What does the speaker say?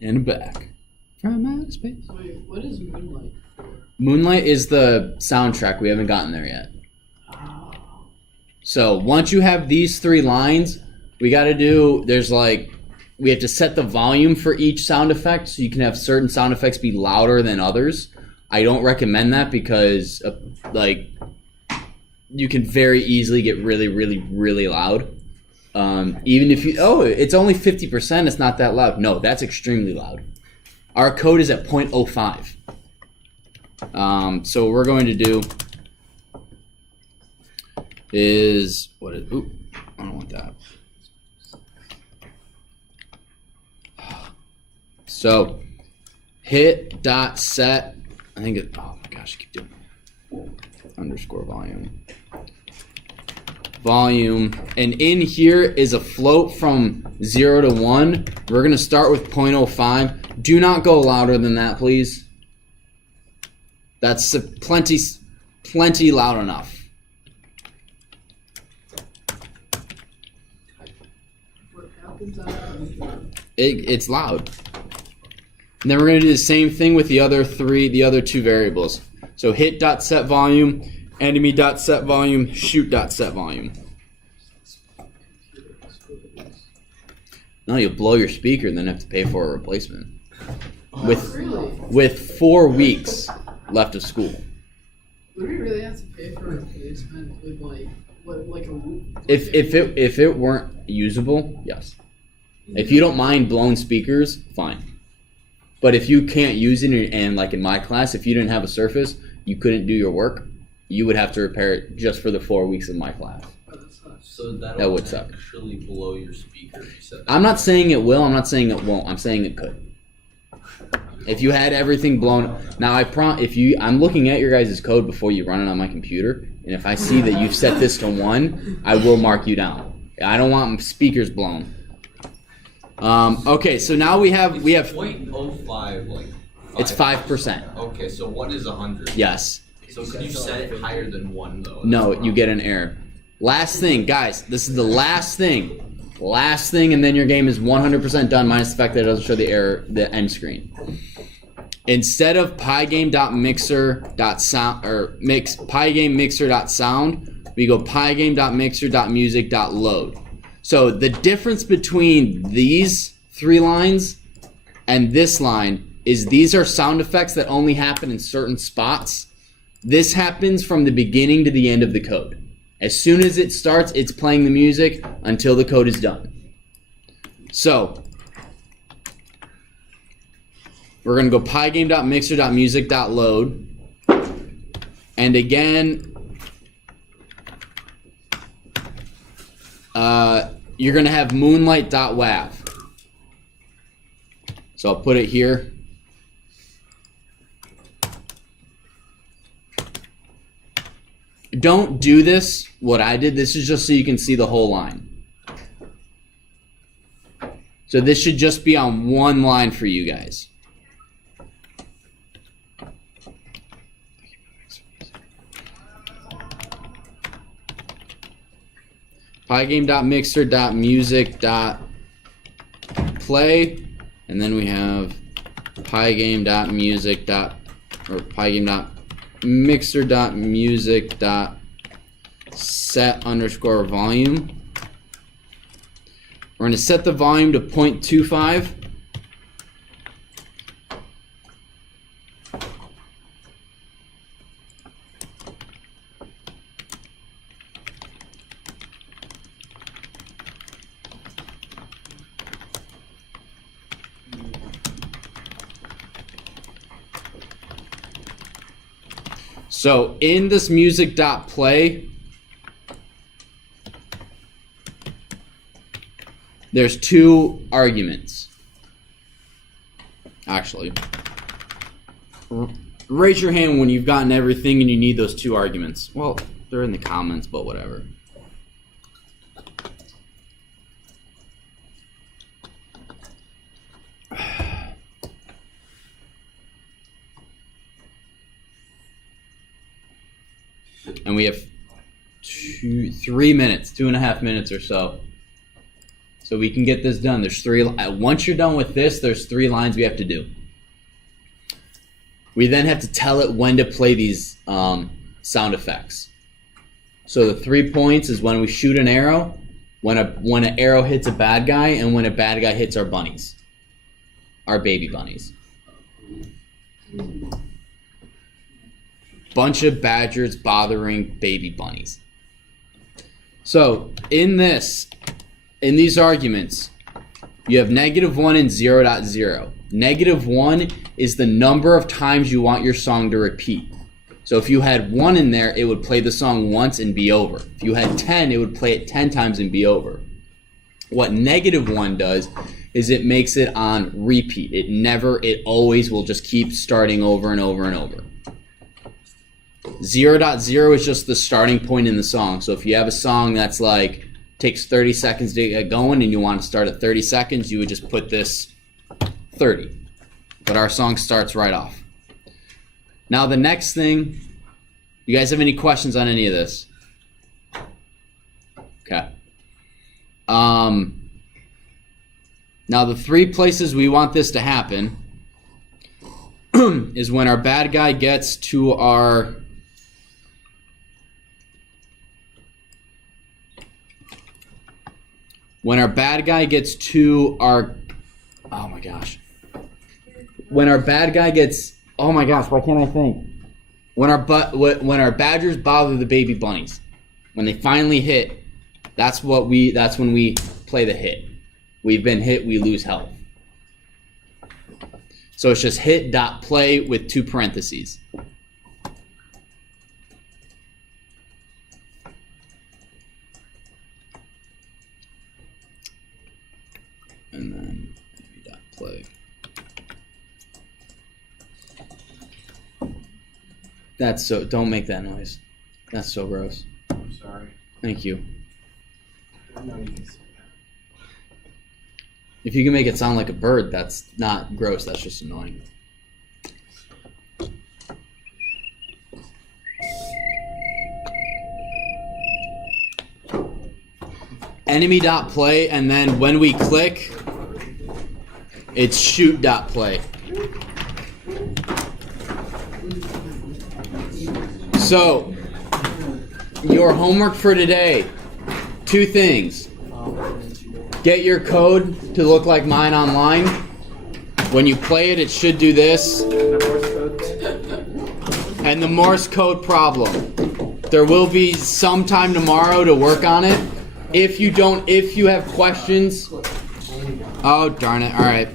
And back from outer space. Wait, what is Moonlight for? Moonlight is the soundtrack. We haven't gotten there yet. Oh. So once you have these 3 lines, we got to do. We have to set the volume for each sound effect, so you can have certain sound effects be louder than others. I don't recommend that because, you can very easily get really, really, really loud. Even if it's only 50%, it's not that loud. No, that's extremely loud. Our code is at 0.05. So what we're going to do is, I don't want that. So hit dot set, oh my gosh, I keep doing underscore volume, and in here is a float from 0 to 1. We're going to start with 0.05. Do not go louder than that, please. That's plenty loud enough. What happens on It's loud. And then we're going to do the same thing with the other 2 variables. So hit.setVolume, enemy.setVolume, shoot.setVolume. No, you'll blow your speaker and then have to pay for a replacement. With 4 weeks left of school. Would we really have to pay for a replacement with If it weren't usable, yes. If you don't mind blown speakers, fine. But if you can't use it, and like in my class, if you didn't have a Surface, you couldn't do your work, you would have to repair it just for the 4 weeks of my class. So that would suck. Actually blow your speaker. You said that. I'm not saying it will. I'm not saying it won't. I'm saying it could. If you had everything blown, now I'm looking at your guys' code before you run it on my computer, and if I see that you've set this to 1, I will mark you down. I don't want speakers blown. Okay, so now we have 0.05 it's 5%. Okay, so 1 is 100. Yes. So can you set it higher than 1 though? No, you get an error. Last thing, guys. This is the last thing. Last thing, and then your game is 100% done, minus the fact that it doesn't show the error, the end screen. Instead of pygame.mixer.sound or pygamemixer.sound, we go pygame.mixer.music.load. So the difference between these 3 lines and this line is these are sound effects that only happen in certain spots. This happens from the beginning to the end of the code. As soon as it starts, it's playing the music until the code is done. So we're going to go pygame.mixer.music.load. And again, you're going to have moonlight.wav. So I'll put it here. Don't do this, what I did. This is just so you can see the whole line. So this should just be on 1 line for you guys. pygame.mixer.music.play, and then we have pygame.mixer.music.set_volume. We're going to set the volume to 0.25. So in this music.play, there's 2 arguments. Actually, raise your hand when you've gotten everything and you need those 2 arguments. Well, they're in the comments, but whatever. And we have 3 minutes, 2.5 minutes or so. So we can get this done. There's three. Once you're done with this, there's 3 lines we have to do. We then have to tell it when to play these sound effects. So the 3 points is when we shoot an arrow, when an arrow hits a bad guy, and when a bad guy hits our bunnies, our baby bunnies. Bunch of badgers bothering baby bunnies. So in these arguments, you have -1 and 0.0. -1 is the number of times you want your song to repeat. So if you had 1 in there, it would play the song once and be over. If you had 10, it would play it 10 times and be over. What -1 does is it makes it on repeat. It always will just keep starting over and over and over. 0.0 is just the starting point in the song. So if you have a song that's like takes 30 seconds to get going and you want to start at 30 seconds, you would just put this 30. But our song starts right off. Now the next thing, you guys have any questions on any of this? Okay. Now the 3 places we want this to happen is when our bad guy gets to our oh my gosh. When our bad guy gets, oh my gosh, why can't I think? When our badgers bother the baby bunnies, when they finally hit, that's when we play the hit. We've been hit, we lose health. So it's just hit.play with 2 parentheses. And then play. That's so, don't make that noise. That's so gross. I'm sorry. Thank you. I know you can say that. If you can make it sound like a bird, that's not gross, that's just annoying. Enemy.play, and then when we click, it's shoot.play. So, your homework for today, 2 things. Get your code to look like mine online. When you play it, it should do this. And the Morse code problem. There will be some time tomorrow to work on it. If you have questions, oh darn it, alright.